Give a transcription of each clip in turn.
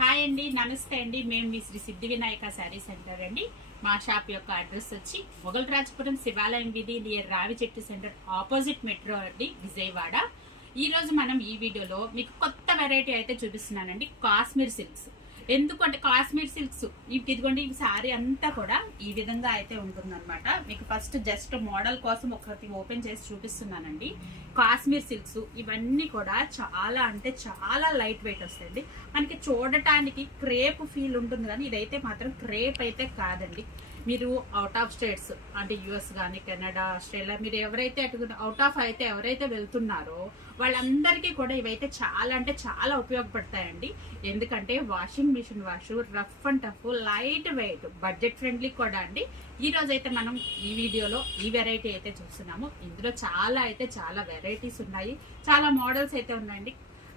Hi అండి, నమస్తే అండి. మేము మీ శ్రీ సిద్ధి వినాయక శారీ సెంటర్ అండి. మా షాప్ యొక్క అడ్రస్ వచ్చి మొగల్రాజపురం శివాలయం వీధి నియర్ రావి చెట్టు సెంటర్ ఆపోజిట్ మెట్రో అండి, విజయవాడ. ఈ రోజు మనం ఈ వీడియోలో మీకు కొత్త వెరైటీ అయితే చూపిస్తున్నానండి, కాశ్మీర్ సిల్క్స్. ఎందుకంటే కాశ్మీర్ సిల్క్స్ ఇదిగోండి, ఈ శారీ అంతా కూడా ఈ విధంగా అయితే ఉంటుందన్నమాట. మీకు ఫస్ట్ జస్ట్ మోడల్ కోసం ఒకటి ఓపెన్ చేసి చూపిస్తున్నానండి. కాశ్మీర్ సిల్క్స్ ఇవన్నీ కూడా చాలా అంటే చాలా లైట్ వెయిట్ వస్తాయండి. మనకి చూడటానికి క్రేప్ ఫీల్ ఉంటుంది, కానీ ఇదైతే మాత్రం క్రేప్ అయితే కాదండి. మీరు అవుట్ ఆఫ్ స్టేట్స్ అంటే యుఎస్ కానీ కెనడా, ఆస్ట్రేలియా, మీరు ఎవరైతే అవుట్ ఆఫ్ అయితే ఎవరైతే వెళ్తున్నారో వాళ్ళందరికీ కూడా ఇవైతే చాలా అంటే చాలా ఉపయోగపడతాయండి. ఎందుకంటే washing machine wash, rough and tough, light weight, budget friendly కూడా అండి. ఈ రోజు అయితే మనం ఈ వీడియోలో ఈ వెరైటీ అయితే చూస్తున్నాము. ఇందులో చాలా అయితే చాలా వెరైటీస్ ఉన్నాయి, చాలా మోడల్స్ అయితే ఉన్నాయండి.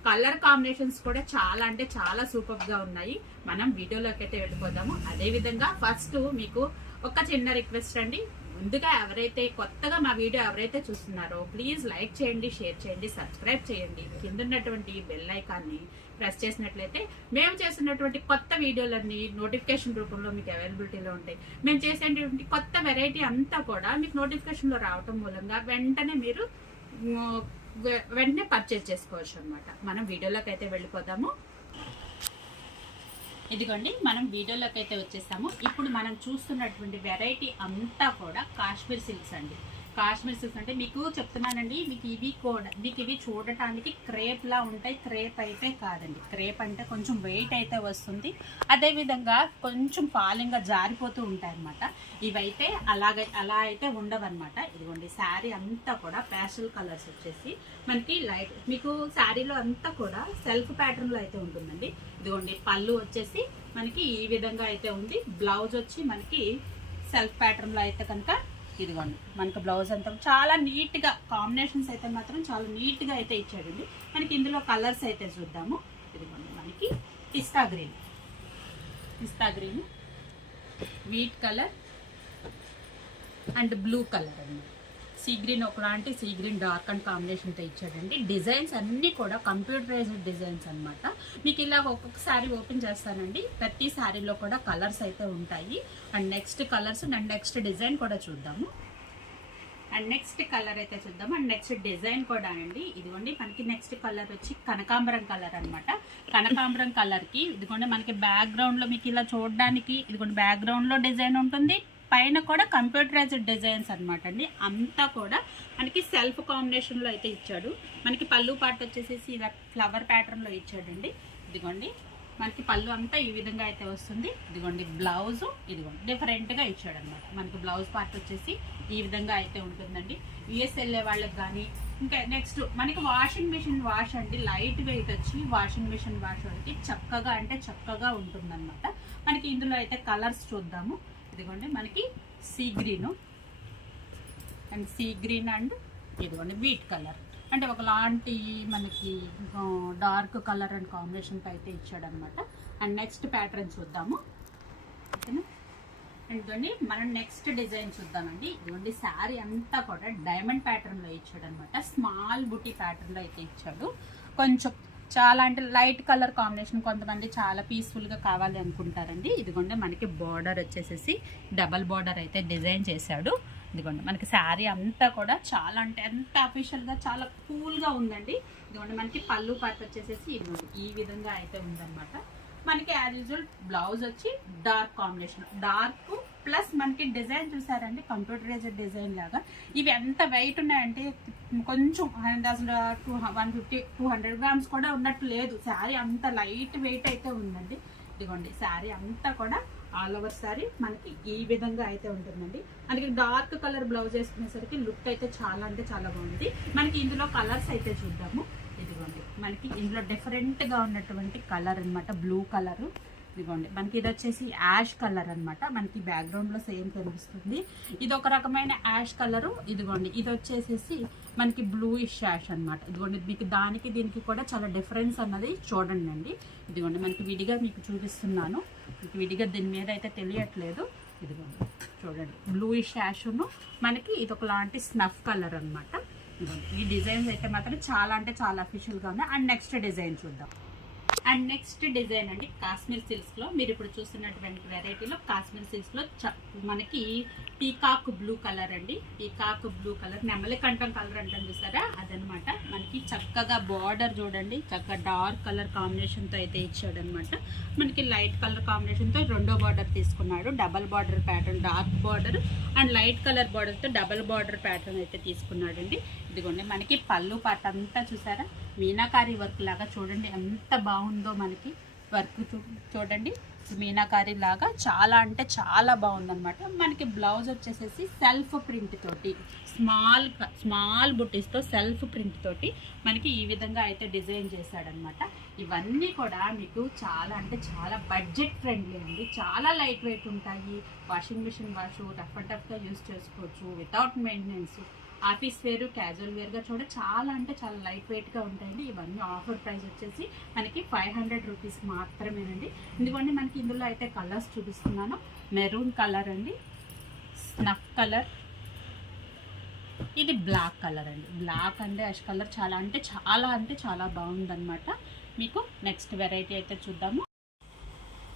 కలర్ కాంబినేషన్స్ కూడా చాలా అంటే చాలా సూపర్ గా ఉన్నాయి. మనం వీడియోలోకి అయితే వెళ్ళిపోదాము. అదే విధంగా ఫస్ట్ మీకు ఒక చిన్న రిక్వెస్ట్ అండి. ముందుగా ఎవరైతే కొత్తగా మా వీడియో ఎవరైతే చూస్తున్నారో ప్లీజ్ లైక్ చేయండి, షేర్ చేయండి, సబ్స్క్రైబ్ చేయండి. కింద ఉన్నటువంటి బెల్ ఐకాన్ని ప్రెస్ చేసినట్లయితే మేము చేస్తున్నటువంటి కొత్త వీడియోలన్నీ నోటిఫికేషన్ రూపంలో మీకు అవైలబిలిటీలో ఉంటాయి. మేము చేసేటువంటి కొత్త వెరైటీ అంతా కూడా మీకు నోటిఫికేషన్లో రావటం మూలంగా వెంటనే పర్చేజ్ చేసుకోవచ్చు అనమాట. మనం వీడియోలోకి అయితే వెళ్ళిపోదాము. ఇదిగోండి, మనం వీడియోలోకి అయితే వచ్చేసాము. ఇప్పుడు మనం చూస్తున్నటువంటి వెరైటీ అంతా కూడా కాశ్మీర్ సిల్క్స్ అండి. కాశ్మీర్ సిల్క్స్ అంటే మీకు చెప్తున్నానండి, మీకు ఇవి చూడటానికి క్రేప్ లా ఉంటాయి. క్రేప్ అయితే కాదండి. క్రేప్ అంటే కొంచెం వెయిట్ అయితే వస్తుంది, అదేవిధంగా కొంచెం ఫాలింగ్ గా జారిపోతూ ఉంటాయి అనమాట. ఇవైతే అలా అయితే ఉండవన్నమాట. ఇదిగోండి, శారీ అంతా కూడా ప్యాస్టల్ కలర్స్ వచ్చేసి మనకి లైట్, మీకు శారీలో అంతా కూడా సెల్ఫ్ ప్యాటర్న్ లో అయితే ఉంటుందండి. ఇదిగోండి, పళ్ళు వచ్చేసి మనకి ఈ విధంగా అయితే ఉంది. బ్లౌజ్ వచ్చి మనకి సెల్ఫ్ ప్యాటర్న్ లో అయితే కనుక ఇదిగోండి, మనకు బ్లౌజ్ అంతా చాలా నీట్ గా, కాంబినేషన్స్ అయితే మాత్రం చాలా నీట్ గా అయితే ఇచ్చాడండి. మనకి ఇందులో కలర్స్ అయితే చూద్దాము. ఇదిగోండి, మనకి pista green, wheat colour and blue colour అండి. సీ గ్రీన్, ఒకలాంటి సీ గ్రీన్ డార్క్ అండ్ కాంబినేషన్తో ఇచ్చాడండి. డిజైన్స్ అన్నీ కూడా కంప్యూటరైజ్డ్ డిజైన్స్ అనమాట. మీకు ఇలా ఒక్కొక్క శారీ ఓపెన్ చేస్తానండి. ప్రతి శారీలో కూడా కలర్స్ అయితే ఉంటాయి. And next colours and next design కూడా చూద్దాము. అండ్ నెక్స్ట్ కలర్ అయితే చూద్దాము. అండ్ నెక్స్ట్ డిజైన్ కూడా అండి. ఇదిగోండి, మనకి నెక్స్ట్ కలర్ వచ్చి కనకాంబరం కలర్ అనమాట. కనకాంబరం కలర్కి ఇదిగోండి, మనకి బ్యాక్గ్రౌండ్లో మీకు ఇలా చూడడానికి ఇదిగోండి బ్యాక్గ్రౌండ్లో డిజైన్ ఉంటుంది, పైన కూడా కంప్యూటరైజ్డ్ డిజైన్స్ అనమాట అండి. అంతా కూడా మనకి సెల్ఫ్ కాంబినేషన్లో అయితే ఇచ్చాడు. మనకి పళ్ళు పార్ట్ వచ్చేసి ఇలా ఫ్లవర్ ప్యాటర్న్లో ఇచ్చాడండి. ఇదిగోండి, మనకి పళ్ళు అంతా ఈ విధంగా అయితే వస్తుంది. ఇదిగోండి, బ్లౌజ్ ఇదిగోండి డిఫరెంట్గా ఇచ్చాడు అనమాట. మనకి బ్లౌజ్ పార్ట్ వచ్చేసి ఈ విధంగా అయితే ఉంటుందండి. యుఎస్ వెళ్ళే వాళ్ళకి కానీ, ఇంకా నెక్స్ట్ మనకి వాషింగ్ మిషన్ వాష్ అండి. లైట్ వెయిట్ వచ్చి వాషింగ్ మిషన్ వాష్ అంటే చక్కగా ఉంటుందన్నమాట. మనకి ఇందులో అయితే కలర్స్ చూద్దాము. ఇదిగోండి, మనకి సీ గ్రీన్ అండ్ ఇదిగోండి వీట్ కలర్, అంటే ఒకలాంటి మనకి డార్క్ కలర్ అండ్ కాంబినేషన్తో అయితే ఇచ్చాడనమాట. అండ్ నెక్స్ట్ ప్యాటర్న్ చూద్దాము. ఓకేనా, ఇదిగోండి మనం నెక్స్ట్ డిజైన్ చూద్దామండి. ఇదిగోండి, శారీ అంతా కూడా డైమండ్ ప్యాటర్న్లో ఇచ్చాడనమాట. స్మాల్ బుటీ ప్యాటర్న్లో అయితే ఇచ్చాడు. కొంచెం చాలా అంటే లైట్ కలర్ కాంబినేషన్, కొంతమంది చాలా పీస్ఫుల్గా కావాలి అనుకుంటారండి. ఇదిగోండి, మనకి బార్డర్ వచ్చేసేసి డబల్ బార్డర్ అయితే డిజైన్ చేశాడు. ఇదిగోండి, మనకి శారీ అంతా కూడా చాలా అంటే ఎంత అఫీషియల్గా చాలా కూల్గా ఉందండి. ఇదిగోండి, మనకి పళ్ళు పార్ట్ వచ్చేసేసి ఇదిగోండి ఈ విధంగా అయితే ఉందన్నమాట. మనకి యాజ్ యూజువల్ బ్లౌజ్ వచ్చి డార్క్ కాంబినేషన్, డార్క్ ప్లస్ మనకి డిజైన్ చూసారండి కంప్యూటరైజ్డ్ డిజైన్ లాగా. ఇవి ఎంత వెయిట్ ఉన్నాయంటే కొంచెం అసలు 150-200 గ్రామ్స్ కూడా ఉన్నట్టు లేదు. శారీ అంత లైట్ వెయిట్ అయితే ఉందండి. ఇదిగోండి, శారీ అంతా కూడా ఆల్ ఓవర్ శారీ మనకి ఈ విధంగా అయితే ఉంటుందండి. మనకి డార్క్ కలర్ బ్లౌజ్ వేసుకునేసరికి లుక్ అయితే చాలా అంటే చాలా బాగుంది. మనకి ఇందులో కలర్స్ అయితే చూద్దాము. ఇదిగోండి, మనకి ఇందులో డిఫరెంట్గా ఉన్నటువంటి కలర్ అనమాట, బ్లూ కలరు. ఇదిగోండి, మనకి ఇది వచ్చేసి యాష్ కలర్ అనమాట. మనకి బ్యాక్గ్రౌండ్లో సేమ్ కనిపిస్తుంది. ఇది ఒక రకమైన యాష్ కలరు. ఇదిగోండి, ఇది వచ్చేసేసి మనకి బ్లూయిష్ యాష్ అనమాట. ఇదిగోండి, మీకు దానికి దీనికి కూడా చాలా డిఫరెన్స్ అన్నది చూడండి అండి. ఇదిగోండి, మనకి విడిగా మీకు చూపిస్తున్నాను. మీకు విడిగా దీని మీద అయితే తెలియట్లేదు. ఇదిగోండి చూడండి, బ్లూయిష్ యాష్ను మనకి ఇది ఒకలాంటి స్నఫ్ కలర్ అనమాట. ఈ డిజైన్స్ అయితే మాత్రం చాలా అంటే చాలా అఫీషియల్గా ఉన్నాయి. అండ్ నెక్స్ట్ డిజైన్ చూద్దాం. అండ్ నెక్స్ట్ డిజైన్ అండి కాశ్మీర్ సిల్క్స్లో, మీరు ఇప్పుడు చూస్తున్నటువంటి వెరైటీలో కాశ్మీర్ సిల్క్స్లో మనకి పీకాక్ బ్లూ కలర్ అండి. పీకాక్ బ్లూ కలర్, నెమలి కంఠం కలర్ అంటాం చూసారా, అదనమాట. మనకి చక్కగా బార్డర్ చూడండి, చక్కగా డార్క్ కలర్ కాంబినేషన్తో అయితే ఇచ్చాడనమాట. మనకి లైట్ కలర్ కాంబినేషన్తో రెండో బార్డర్ తీసుకున్నాడు. Double border pattern, dark border and light colour బార్డర్తో డబల్ బార్డర్ ప్యాటర్న్ అయితే తీసుకున్నాడండి. ఇదిగోండి మనకి పళ్ళు పాట అంతా చూసారా, మీనాకారి వర్క్ లాగా చూడండి ఎంత బాగుందో. మనకి వర్క్ చూడండి మీనాకారి లాగా చాలా అంటే చాలా బాగుందన్నమాట. మనకి బ్లౌజ్ వచ్చేసేసి సెల్ఫ్ ప్రింట్ తోటి స్మాల్ బుట్టీస్తో సెల్ఫ్ ప్రింట్ తోటి మనకి ఈ విధంగా అయితే డిజైన్ చేశాడనమాట. ఇవన్నీ కూడా మీకు చాలా అంటే చాలా బడ్జెట్ ఫ్రెండ్లీ అండి. చాలా లైట్ వెయిట్ ఉంటాయి. Washing machine wash rough and టఫ్గా యూజ్ చేసుకోవచ్చు వితౌట్ మెయింటెనెన్స్. ఆఫీస్ వేరు, క్యాజువల్ వేర్గా చాలా అంటే చాలా లైట్ వెయిట్గా ఉంటాయండి. ఇవన్నీ ఆఫర్ ప్రైస్ వచ్చేసి మనకి 500 రూపీస్ మాత్రమేనండి. ఎందుకంటే మనకి ఇందులో అయితే కలర్స్ చూపిస్తున్నాను. మెరూన్ కలర్ అండి, స్నఫ్ కలర్, ఇది బ్లాక్ కలర్ అండి. బ్లాక్ అండ్ యాష్ కలర్ చాలా అంటే చాలా బాగుందన్నమాట. మీకు నెక్స్ట్ వెరైటీ అయితే చూద్దాము.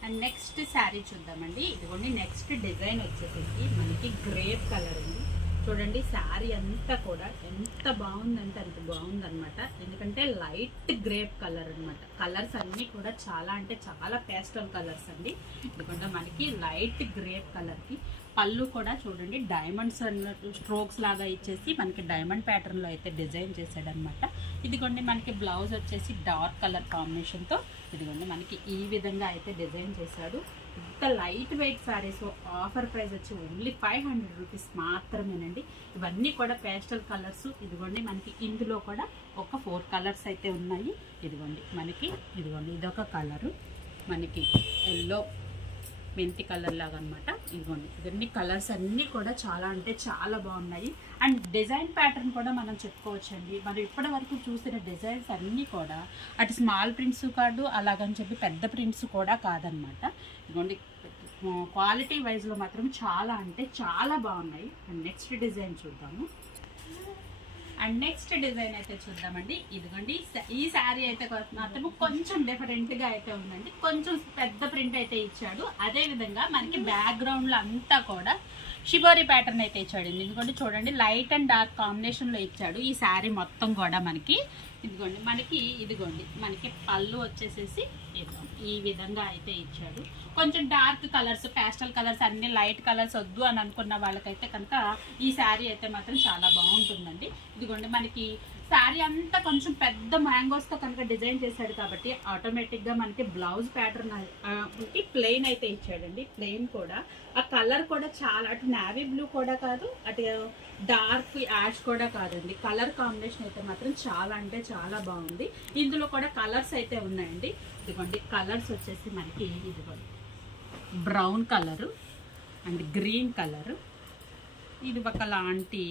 అండ్ నెక్స్ట్ శారీ చూద్దామండి. ఇదిగోండి నెక్స్ట్ డిజైన్ వచ్చేసి మనకి గ్రేప్ కలర్ అండి. చూడండి శారీ అంతా కూడా ఎంత బాగుందంటే అంత బాగుందన్నమాట. ఎందుకంటే లైట్ గ్రేప్ కలర్ అనమాట. కలర్స్ అన్నీ కూడా చాలా అంటే చాలా పేస్టల్ కలర్స్ అండి. ఎందుకంటే మనకి లైట్ గ్రేప్ కలర్కి పళ్ళు కూడా చూడండి డైమండ్స్ అన్నట్టు స్ట్రోక్స్ లాగా ఇచ్చేసి మనకి డైమండ్ ప్యాటర్న్లో అయితే డిజైన్ చేశాడనమాట. ఇదిగోండి మనకి బ్లౌజ్ వచ్చేసి డార్క్ కలర్ కాంబినేషన్తో ఇదిగోండి మనకి ఈ విధంగా అయితే డిజైన్ చేశాడు. ఇంత light weight saris offer price వచ్చి ఓన్లీ 500 రూపీస్ మాత్రమేనండి. ఇవన్నీ కూడా పేస్టల్ కలర్స్. ఇదిగోండి మనకి ఇందులో కూడా ఒక 4 కలర్స్ అయితే ఉన్నాయి. ఇదిగోండి ఇదొక కలరు, మనకి ఎల్లో మెంతి కలర్ లాగా అనమాట. ఇవన్నీ కలర్స్ అన్నీ కూడా చాలా అంటే చాలా బాగున్నాయి. అండ్ డిజైన్ ప్యాటర్న్ కూడా మనం చెప్పుకోవచ్చండి. మనం ఇప్పటి వరకు చూసిన డిజైన్స్ అన్నీ కూడా అటు స్మాల్ ప్రింట్స్ కాదు, అలాగని చెప్పి పెద్ద ప్రింట్స్ కూడా కాదనమాట. ఇదిగోండి క్వాలిటీ వైజ్లో మాత్రం చాలా అంటే చాలా బాగున్నాయి. అండ్ నెక్స్ట్ డిజైన్ చూద్దాము. అండ్ నెక్స్ట్ డిజైన్ అయితే చూద్దామండి. ఇదిగోండి ఈ శారీ అయితే మాత్రం కొంచెం డిఫరెంట్గా అయితే ఉందండి. కొంచెం పెద్ద ప్రింట్ అయితే ఇచ్చాడు. అదేవిధంగా మనకి బ్యాక్గ్రౌండ్లో అంతా కూడా షిబోరి ప్యాటర్న్ అయితే ఇచ్చాడు. ఎందుకంటే చూడండి లైట్ అండ్ డార్క్ కాంబినేషన్లో ఇచ్చాడు ఈ శారీ మొత్తం కూడా మనకి. ఇదిగోండి మనకి పళ్ళు వచ్చేసేసి ఈ విధంగా అయితే ఇచ్చాడు. కొంచెం డార్క్ కలర్స్, ప్యాస్టల్ కలర్స్, అన్ని లైట్ కలర్స్ వద్దు అని అనుకున్న వాళ్ళకైతే కనుక ఈ శారీ అయితే మాత్రం చాలా బాగుంటుందండి. ఇదిగోండి మనకి శారీ అంతా కొంచెం పెద్ద మ్యాంగోస్తో కనుక డిజైన్ చేశాడు కాబట్టి ఆటోమేటిక్గా మనకి బ్లౌజ్ ప్యాటర్న్ ప్లెయిన్ అయితే ఇచ్చాడండి. ప్లెయిన్ కూడా ఆ కలర్ కూడా చాలా అటు నావీ బ్లూ కూడా కాదు, అటు డార్క్ యాష్ కూడా కాదండి. కలర్ కాంబినేషన్ అయితే మాత్రం చాలా అంటే చాలా బాగుంది. ఇందులో కూడా కలర్స్ అయితే ఉన్నాయండి. ఇదిగోండి కలర్స్ వచ్చేసి మనకి ఇదిగోండి brown colour and green colour, ఇది ఒక లాంటి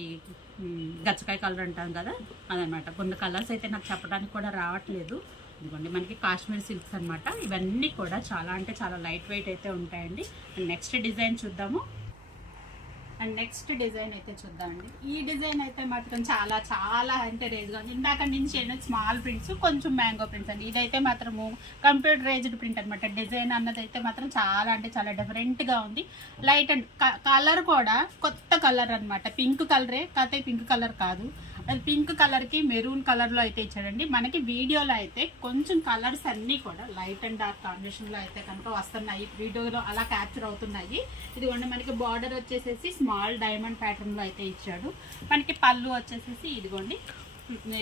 గచ్చకాయ కలర్ అంటాం కదా అదనమాట. కొన్ని కలర్స్ అయితే నాకు చెప్పడానికి కూడా రావట్లేదు. ఇదిగోండి మనకి కాశ్మీర్ సిల్క్స్ అనమాట. ఇవన్నీ కూడా చాలా అంటే చాలా లైట్ వెయిట్ అయితే ఉంటాయండి. నెక్స్ట్ డిజైన్ చూద్దాము. అండ్ నెక్స్ట్ డిజైన్ అయితే చూద్దామండి. ఈ డిజైన్ అయితే మాత్రం చాలా చాలా అంటే రేజ్గా ఉంది. ఇందాక నుంచి స్మాల్ ప్రింట్స్, కొంచెం మ్యాంగో ప్రింట్స్ అండి. ఇదైతే మాత్రము కంప్యూటరైజ్డ్ ప్రింట్ అనమాట. డిజైన్ అన్నది అయితే మాత్రం చాలా అంటే చాలా డిఫరెంట్గా ఉంది. లైట్ అండ్ కలర్ కూడా కొత్త కలర్ అనమాట. పింక్ కలరే కాకపోతే పింక్ కలర్ కాదు, అది పింక్ కలర్కి మెరూన్ కలర్లో అయితే ఇచ్చాడండి. మనకి వీడియోలో అయితే కొంచెం కలర్స్ అన్నీ కూడా లైట్ అండ్ డార్క్ కాంబినేషన్లో అయితే కనుక వస్తున్నాయి. వీడియోలో అలా క్యాప్చర్ అవుతున్నాయి. ఇదిగోండి మనకి బార్డర్ వచ్చేసేసి స్మాల్ డైమండ్ ప్యాటర్న్లో అయితే ఇచ్చాడు. మనకి పళ్ళు వచ్చేసేసి ఇదిగోండి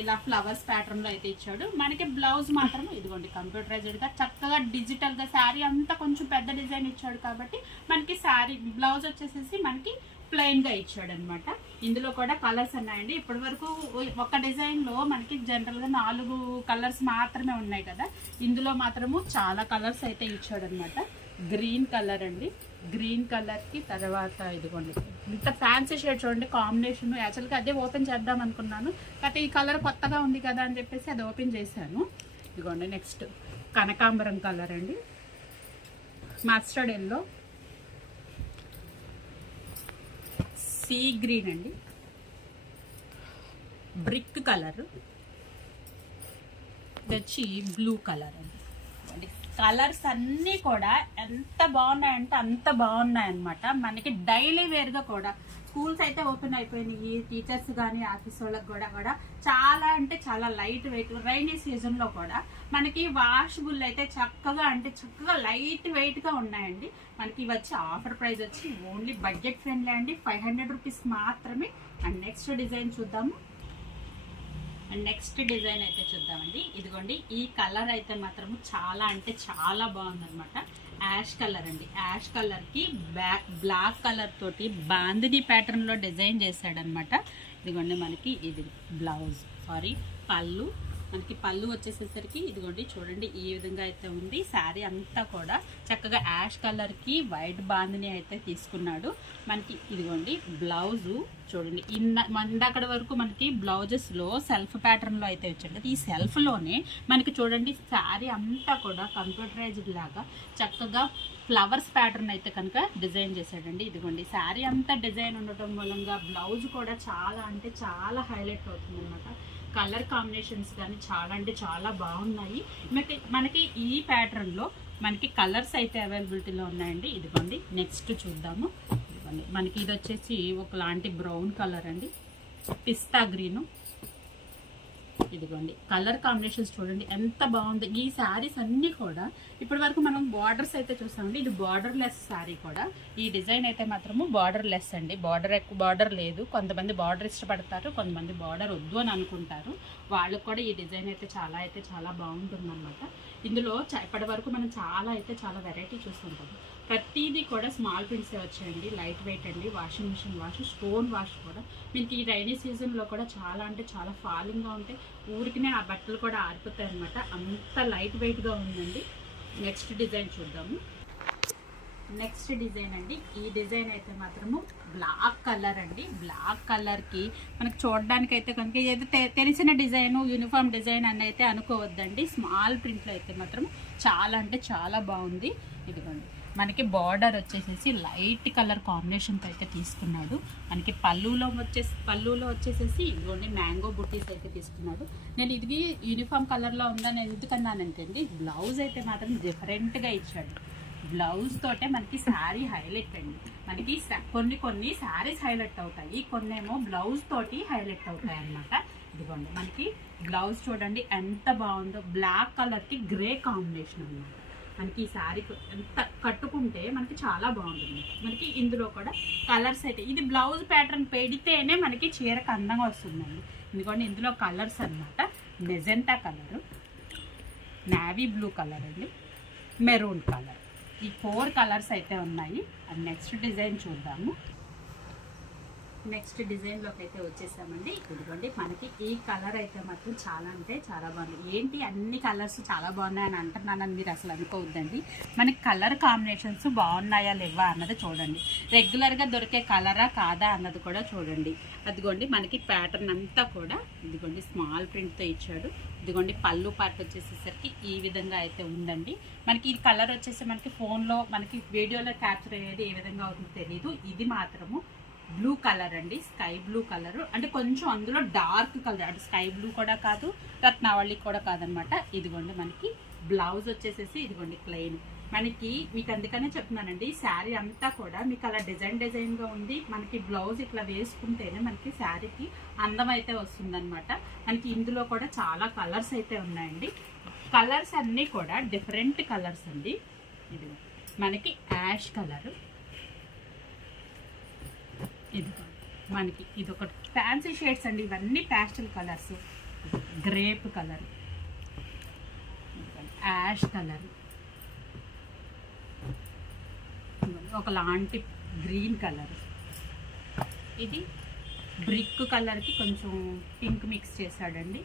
ఇలా ఫ్లవర్స్ ప్యాటర్న్లో అయితే ఇచ్చాడు. మనకి బ్లౌజ్ మాత్రం ఇదిగోండి కంప్యూటరైజ్డ్గా చక్కగా డిజిటల్గా శారీ అంతా కొంచెం పెద్ద డిజైన్ ఇచ్చాడు కాబట్టి మనకి శారీ బ్లౌజ్ వచ్చేసేసి మనకి ప్లెయిన్గా ఇచ్చాడు అనమాట. ఇందులో కూడా కలర్స్ ఉన్నాయండి. ఇప్పటి వరకు ఒక డిజైన్లో మనకి జనరల్గా 4 కలర్స్ మాత్రమే ఉన్నాయి కదా, ఇందులో మాత్రము చాలా కలర్స్ అయితే ఇచ్చాడు అనమాట. గ్రీన్ కలర్ అండి, గ్రీన్ కలర్కి తర్వాత ఇదిగోండి ఇంత ఫ్యాన్సీ షేడ్ చూడండి కాంబినేషన్. యాక్చువల్గా అదే ఓపెన్ చేద్దాం అనుకున్నాను, కాకపోతే ఈ కలర్ కొత్తగా ఉంది కదా అని చెప్పేసి అది ఓపెన్ చేశాను. ఇదిగోండి నెక్స్ట్ కనకాంబరం కలర్ అండి, మస్టర్డ్ ఎల్లో, సీ గ్రీన్ అండి, బ్రిక్ కలర్, ఇది వచ్చి బ్లూ కలర్ అండి. కలర్స్ అన్నీ కూడా ఎంత బాగున్నాయంటే అంత బాగున్నాయన్నమాట. మనకి డైలీ వేర్గా కూడా స్కూల్స్ అయితే ఓపెన్ అయిపోయినాయి, టీచర్స్ కానీ ఆఫీస్ వాళ్ళకి కూడా చాలా అంటే చాలా లైట్ వెయిట్. రైనీ సీజన్లో కూడా మనకి వాషబుల్ అయితే చక్కగా లైట్ వెయిట్గా ఉన్నాయండి. మనకి వచ్చి ఆఫర్ ప్రైస్ వచ్చి ఓన్లీ బడ్జెట్ ఫ్రెండ్లీ అండి, 500 రూపీస్ మాత్రమే. అండ్ నెక్స్ట్ డిజైన్ చూద్దాము. అండ్ నెక్స్ట్ డిజైన్ అయితే చూద్దామండి. ఇదిగోండి, ఈ కలర్ అయితే మాత్రము చాలా అంటే చాలా బాగుందన్నమాట. యాష్ కలర్ అండి. యాష్ కలర్కి బ్లాక్ కలర్ తోటి బాందిని ప్యాటర్న్లో డిజైన్ చేశాడనమాట. ఇదిగోండి మనకి ఇది పళ్ళు. మనకి పళ్ళు వచ్చేసేసరికి ఇదిగోండి చూడండి ఈ విధంగా అయితే ఉంది. శారీ అంతా కూడా చక్కగా యాష్ కలర్కి వైట్ బాందిని అయితే తీసుకున్నాడు. మనకి ఇదిగోండి బ్లౌజు చూడండి, ఇందాకడ వరకు మనకి బ్లౌజెస్లో సెల్ఫ్ ప్యాటర్న్లో అయితే వచ్చాడు. ఈ సెల్ఫ్లోనే మనకి చూడండి శారీ అంతా కూడా కంప్యూటరైజ్డ్ లాగా చక్కగా ఫ్లవర్స్ ప్యాటర్న్ అయితే కనుక డిజైన్ చేశాడండి. ఇదిగోండి శారీ అంతా డిజైన్ ఉండటం మూలంగా బ్లౌజ్ కూడా చాలా అంటే చాలా హైలైట్ అవుతుంది అనమాట. కలర్ కాంబినేషన్స్ కానీ చాలా అంటే చాలా బాగున్నాయి. మనకి ఈ ప్యాటర్న్లో మనకి కలర్స్ అయితే అవైలబిలిటీలో ఉన్నాయండి. ఇదిగోండి నెక్స్ట్ చూద్దాము. ఇదిగోండి మనకి ఇది వచ్చేసి ఒకలాంటి బ్రౌన్ కలర్ అండి, పిస్తా గ్రీను. ఇదిగోండి కలర్ కాంబినేషన్స్ చూడండి ఎంత బాగుంది. ఈ శారీస్ అన్నీ కూడా ఇప్పటి వరకు మనం బార్డర్స్ అయితే చూసామండి. ఇది బార్డర్ లెస్ శారీ కూడా. ఈ డిజైన్ అయితే మాత్రము బార్డర్ లెస్ అండి, బార్డర్ లేదు. కొంతమంది బార్డర్ ఇష్టపడతారు, కొంతమంది బార్డర్ వద్దు అని అనుకుంటారు. వాళ్ళకు కూడా ఈ డిజైన్ అయితే చాలా బాగుంటుందన్నమాట. ఇందులో ఇప్పటి వరకు మనం చాలా వెరైటీ చూస్తుంటాము. ప్రతిదీ కూడా స్మాల్ ప్రింట్సే వచ్చాయండి, లైట్ వెయిట్ అండి. Washing machine wash, stone wash కూడా. మీకు ఈ రైనీ సీజన్లో కూడా చాలా అంటే చాలా ఫాలింగ్గా ఉంటాయి. ఊరికినే ఆ బట్టలు కూడా ఆరిపోతాయి అనమాట, అంత లైట్ వెయిట్గా ఉందండి. నెక్స్ట్ డిజైన్ చూద్దాము. నెక్స్ట్ డిజైన్ అండి. ఈ డిజైన్ అయితే మాత్రము బ్లాక్ కలర్ అండి. బ్లాక్ కలర్కి మనకు చూడడానికి అయితే కనుక ఏదో తెలిసిన డిజైను, యూనిఫామ్ డిజైన్ అని అయితే అనుకోవద్దండి. స్మాల్ ప్రింట్లో అయితే మాత్రం చాలా అంటే చాలా బాగుంది. ఇదిగోండి మనకి బార్డర్ వచ్చేసేసి లైట్ కలర్ కాంబినేషన్తో అయితే తీసుకున్నాడు. మనకి పళ్ళులో వచ్చేసేసి ఇదిగోండి మ్యాంగో బుట్టీస్ అయితే తీసుకున్నాడు. నేను ఇది యూనిఫామ్ కలర్లో ఉందని ఎందుకన్నానంటే అండి, బ్లౌజ్ అయితే మాత్రం డిఫరెంట్గా ఇచ్చాడు. బ్లౌజ్ తోటే మనకి శారీ హైలైట్ అండి. మనకి కొన్ని శారీస్ హైలైట్ అవుతాయి, కొన్ని ఏమో బ్లౌజ్ తోటి హైలైట్ అవుతాయి అన్నమాట. ఇదిగోండి మనకి బ్లౌజ్ చూడండి ఎంత బాగుందో, బ్లాక్ కలర్కి గ్రే కాంబినేషన్ అన్నమాట. మనకి ఈ శారీ ఎంత కట్టుకుంటే మనకి చాలా బాగుంటుంది. మనకి ఇందులో కూడా కలర్స్ అయితే ఇది బ్లౌజ్ ప్యాటర్న్ పెడితేనే మనకి చీరకు అందంగా వస్తుందండి. ఎందుకంటే ఇందులో కలర్స్ అన్నమాట, magenta colour, navy blue colour అండి, మెరూన్ కలర్, ఈ 4 కలర్స్ అయితే ఉన్నాయి. అండ్ నెక్స్ట్ డిజైన్ చూద్దాము. నెక్స్ట్ డిజైన్లోకి అయితే వచ్చేసామండి. ఇదిగోండి మనకి ఈ కలర్ అయితే మాత్రం చాలా అంటే చాలా బాగుంది. ఏంటి అన్ని కలర్స్ చాలా బాగున్నాయని అంటున్నానని మీరు అసలు అనుకోవద్దండి. మనకి కలర్ కాంబినేషన్స్ బాగున్నాయా లేవా అన్నది చూడండి, రెగ్యులర్గా దొరికే కలరా కాదా అన్నది కూడా చూడండి. అదిగోండి మనకి ప్యాటర్న్ అంతా కూడా ఇదిగోండి స్మాల్ ప్రింట్తో ఇచ్చాడు. ఇదిగోండి పళ్ళు పార్ట్ వచ్చేసేసరికి ఈ విధంగా అయితే ఉందండి. మనకి ఈ కలర్ వచ్చేసి మనకి ఫోన్లో మనకి వీడియోలో క్యాప్చర్ అయ్యేది ఏ విధంగా అవుతుందో తెలీదు. ఇది మాత్రము బ్లూ కలర్ అండి, స్కై బ్లూ కలర్. అంటే కొంచెం అందులో డార్క్ కలర్, అంటే స్కై బ్లూ కూడా కాదు, రత్నావళి కూడా కాదనమాట. ఇదిగోండి మనకి బ్లౌజ్ వచ్చేసేసి ఇదిగోండి ప్లెయిన్. మనకి మీకు అందుకనే చెప్తున్నానండి, శారీ అంతా కూడా మీకు అలా డిజైన్గా ఉంది. మనకి బ్లౌజ్ ఇట్లా వేసుకుంటేనే మనకి శారీకి అందం అయితే వస్తుందన్నమాట. మనకి ఇందులో కూడా చాలా కలర్స్ అయితే ఉన్నాయండి. కలర్స్ అన్నీ కూడా డిఫరెంట్ కలర్స్ అండి. ఇది మనకి యాష్ కలర్, ఇది మనకి ఇది ఒక ఫ్యాన్సీ షేడ్స్ అండి. ఇవన్నీ pastel colours, grape colour, ash colour, ఒకలాంటి గ్రీన్ కలర్, ఇది బ్రిక్ కలర్కి కొంచెం పింక్ మిక్స్ చేశాడండి.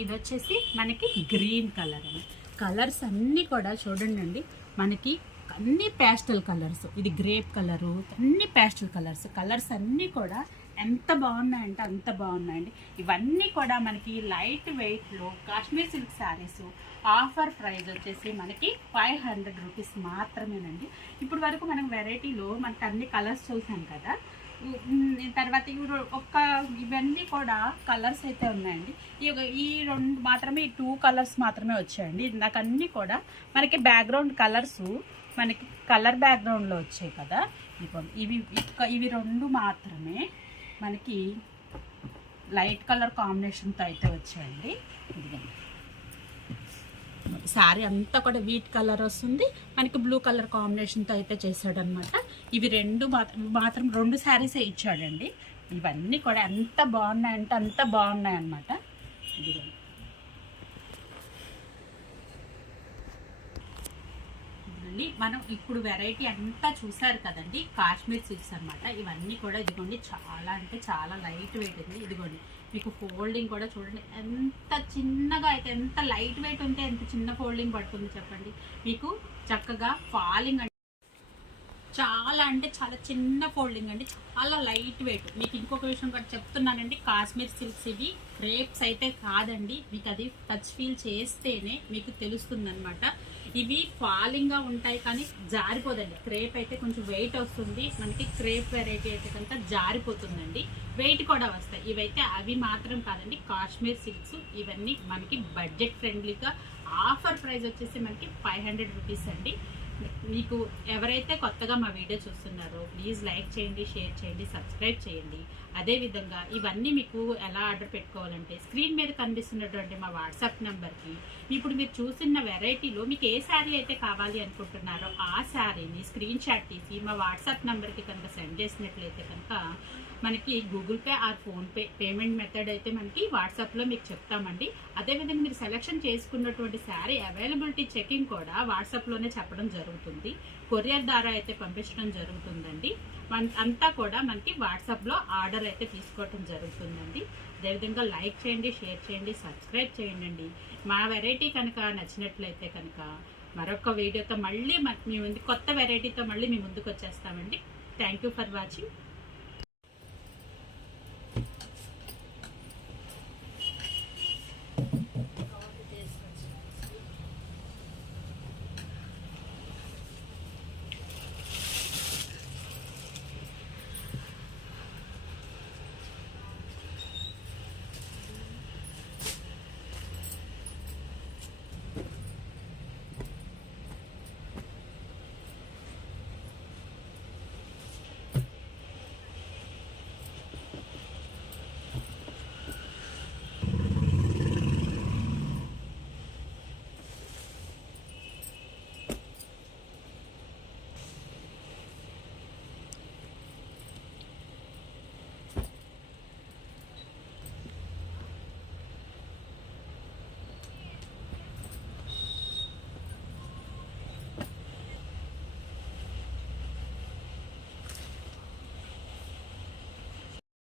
ఇది వచ్చేసి మనకి గ్రీన్ కలర్ అండి. కలర్స్ అన్నీ కూడా చూడండి అండి, మనకి అన్ని ప్యాస్టల్ కలర్స్. ఇది గ్రేప్ కలరు, అన్ని ప్యాస్టల్ కలర్స్ అన్నీ కూడా ఎంత బాగున్నాయంటే అంత బాగున్నాయండి. ఇవన్నీ కూడా మనకి లైట్ వెయిట్లో Kashmir silk saris. Offer price వచ్చేసి మనకి 500 రూపీస్ మాత్రమేనండి. ఇప్పుడు వరకు మనం వెరైటీలో మనకి అన్ని కలర్స్ చూసాం కదా, తర్వాత ఇవన్నీ కూడా కలర్స్ అయితే ఉన్నాయండి. ఈ రెండు మాత్రమే, ఈ 2 కలర్స్ మాత్రమే వచ్చాయండి. ఇందాక అన్నీ కూడా మనకి బ్యాక్గ్రౌండ్ కలర్స్ మనకి కలర్ బ్యాక్గ్రౌండ్లో వచ్చాయి కదా. ఇవి 2 మాత్రమే మనకి లైట్ కలర్ కాంబినేషన్తో అయితే వచ్చాయండి. ఇదిగోండి, శారీ అంతా కూడా వీట్ కలర్ వస్తుంది, మనకి బ్లూ కలర్ కాంబినేషన్తో అయితే చేశాడనమాట. ఇవి 2 మాత్రం 2 శారీసే ఇచ్చాడండి. ఇవన్నీ కూడా ఎంత బాగున్నాయంటే అంత బాగున్నాయి అన్నమాట. ఇదిగోండి, మనం ఇప్పుడు వెరైటీ అంతా చూసారు కదండి, కాశ్మీర్ సిల్క్స్ అనమాట. ఇవన్నీ కూడా ఇదిగోండి చాలా అంటే చాలా లైట్ వెయిట్ ఉంది. ఇదిగోండి మీకు ఫోల్డింగ్ కూడా చూడండి ఎంత చిన్నగా అయితే, ఎంత లైట్ వెయిట్ ఉంటే ఎంత చిన్న ఫోల్డింగ్ పడుతుంది చెప్పండి. మీకు చక్కగా ఫాలింగ్ అంటే చాలా అంటే చాలా చిన్న ఫోల్డింగ్ అండి, చాలా లైట్ వెయిట్. మీకు ఇంకొక విషయం కూడా చెప్తున్నానండి, కాశ్మీర్ సిల్క్స్ ఇవి క్రేప్స్ అయితే కాదండి. మీకు అది టచ్ ఫీల్ చేస్తేనే మీకు తెలుస్తుంది అనమాట. ఇవి ఫాలింగ్గా ఉంటాయి కానీ జారిపోదండి. క్రేప్ అయితే కొంచెం వెయిట్ వస్తుంది మనకి, క్రేప్ వెరైటీ అయితే కనుక జారిపోతుందండి, వెయిట్ కూడా వస్తాయి. ఇవైతే అవి మాత్రం కాదండి, కాశ్మీర్ సిల్క్స్. ఇవన్నీ మనకి బడ్జెట్ ఫ్రెండ్లీగా ఆఫర్ ప్రైస్ వచ్చేసి మనకి 500 రూపీస్ అండి. మీకు ఎవరైతే కొత్తగా మా వీడియో చూస్తున్నారో ప్లీజ్ లైక్ చేయండి, షేర్ చేయండి, సబ్స్క్రైబ్ చేయండి. అదేవిధంగా ఇవన్నీ మీకు ఎలా ఆర్డర్ పెట్టుకోవాలంటే స్క్రీన్ మీద కనిపిస్తున్నటువంటి మా వాట్సాప్ నెంబర్కి ఇప్పుడు మీరు చూసిన వెరైటీలో మీకు ఏ శారీ అయితే కావాలి అనుకుంటున్నారో ఆ శారీని స్క్రీన్ షాట్ తీసి మా వాట్సాప్ నెంబర్కి కనుక సెండ్ చేసినట్లయితే కనుక మనకి Google pay are PhonePe payment method అయితే మనకి వాట్సాప్లో మీకు చెప్తామండి. అదేవిధంగా మీరు సెలెక్షన్ చేసుకున్నటువంటి శారీ అవైలబిలిటీ చెకింగ్ కూడా వాట్సాప్లోనే చెప్పడం జరుగుతుంది. కొరియర్ ద్వారా అయితే పంపించడం జరుగుతుందండి. అంతా కూడా మనకి వాట్సాప్లో ఆర్డర్ అయితే తీసుకోవటం జరుగుతుందండి. అదేవిధంగా లైక్ చేయండి, షేర్ చేయండి, సబ్స్క్రైబ్ చేయండి. మా వెరైటీ కనుక నచ్చినట్లయితే కనుక మరొక వీడియోతో మళ్ళీ మీ ముందు కొత్త వెరైటీతో మళ్ళీ మీ ముందుకు వచ్చేస్తామండి. Thank you for watching.